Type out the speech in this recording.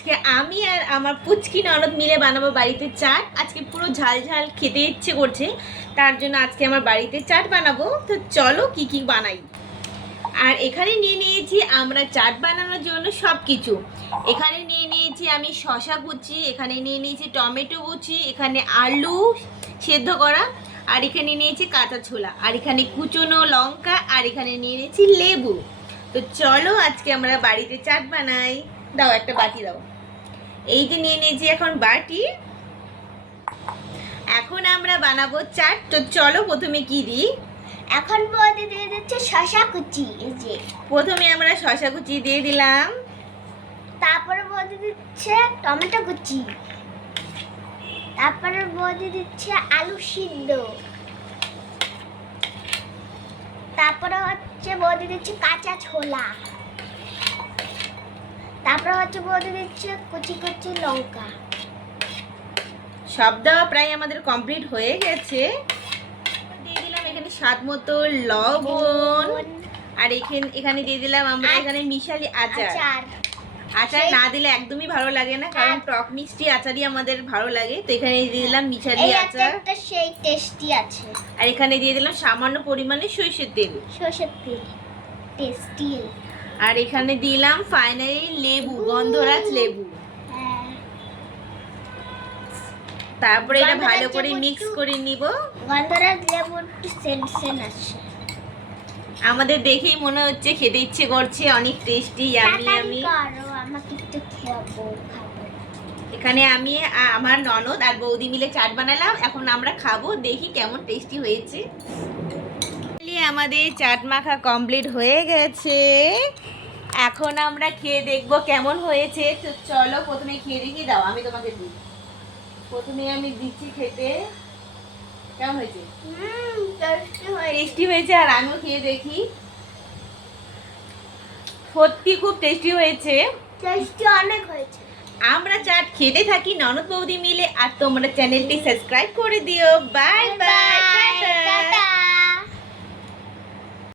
আজকে আমি আর আমার পুচকি ননদ মিলে বানাবো বাড়িতে চাট। আজকে পুরো ঝাল ঝাল খেতে ইচ্ছে করছে, তার জন্য আজকে আমার বাড়িতে চাট বানাবো। তো চলো কি কি বানাই। আর এখানে নিয়ে নিয়েছি আমরা চাট বানানোর জন্য সব কিছু। এখানে নিয়ে নিয়েছি আমি শসা কুচি, এখানে নিয়ে নিয়েছি টমেটো কুচি, এখানে আলু সেদ্ধ করা, আর এখানে নিয়েছি কাঁচা ছোলা, আর এখানে কুচনো লঙ্কা, আর এখানে নিয়ে নিয়েছি লেবু। তো চলো আজকে আমরা বাড়িতে চাট বানাই। দাও একটা বাটি দাও। এই যে নিয়ে নিয়েছি এখন বাটি। এখন আমরা বানাবো চাট। তো চলো প্রথমে কি দিই। এখন বৌদি দিয়ে দিচ্ছে শসা কুচি, এই যে। প্রথমে আমরা শসা কুচি দিয়ে দিলাম। তারপরে বৌদি দিচ্ছে টমেটো কুচি। তারপরে বৌদি দিচ্ছে আলু সিদ্ধ। তারপরে হচ্ছে বৌদি দিচ্ছে কাঁচা ছোলা। তারপরে হচ্ছে বৌদি দিচ্ছে কুচি কুচি লঙ্কা। সব দেওয়া প্রায় আমাদের কমপ্লিট হয়ে গেছে। দিয়ে দিলাম এখানে স্বাদ মতো লবণ, আর এখানে দিয়ে দিলাম আমরা এখানে মিশালি আচার। আচার না দিলে একদমই ভালো লাগে না, কারণ টক মিষ্টি আচারই আমাদের ভালো লাগে। তো এখানে দিয়ে দিলাম মিশালি এই আচার, আচারটা সেই টেস্টি আছে। আর এখানে দিয়ে দিলাম সামান্য পরিমাণে সরষের তেল। সরষের তেল টেস্টি। আর এখানে দিলাম ফাইনালি লেবু, গন্ধরাজ লেবু। তারপরে এটা ভালো করে মিক্স করে নিব। গন্ধরাজ লেবু একটু সেন আছে। আমাদের দেখেই মনে হচ্ছে খেতে ইচ্ছে করছে, অনেক টেস্টি ইয়ামি ইয়ামি। আমাকে একটু খাবো। এখানে আমি আমার ননদ আর বৌদি মিলে চাট বানালাম, এখন আমরা খাবো, দেখি কেমন টেস্টি হয়েছে। আমাদের চাট মাখা কমপ্লিট হয়ে গেছে, এখন আমরা খেয়ে দেখবো কেমন হয়েছে। তো চলো প্রথমে খেয়ে দেখি। দাও আমি তোমাকে দিই। প্রথমে আমি দিচ্ছি খেতে। কেমন হয়েছে? টেস্টি হয়েছে, আর আমিও খেয়ে দেখি। সত্যি খুব টেস্টি হয়েছে। টেস্টি অনেক হয়েছে। আমরা চাট খেতে থাকি ননদ বৌদি মিলে, আর তোমরা চ্যানেলটি সাবস্ক্রাইব করে দিও। Bye bye.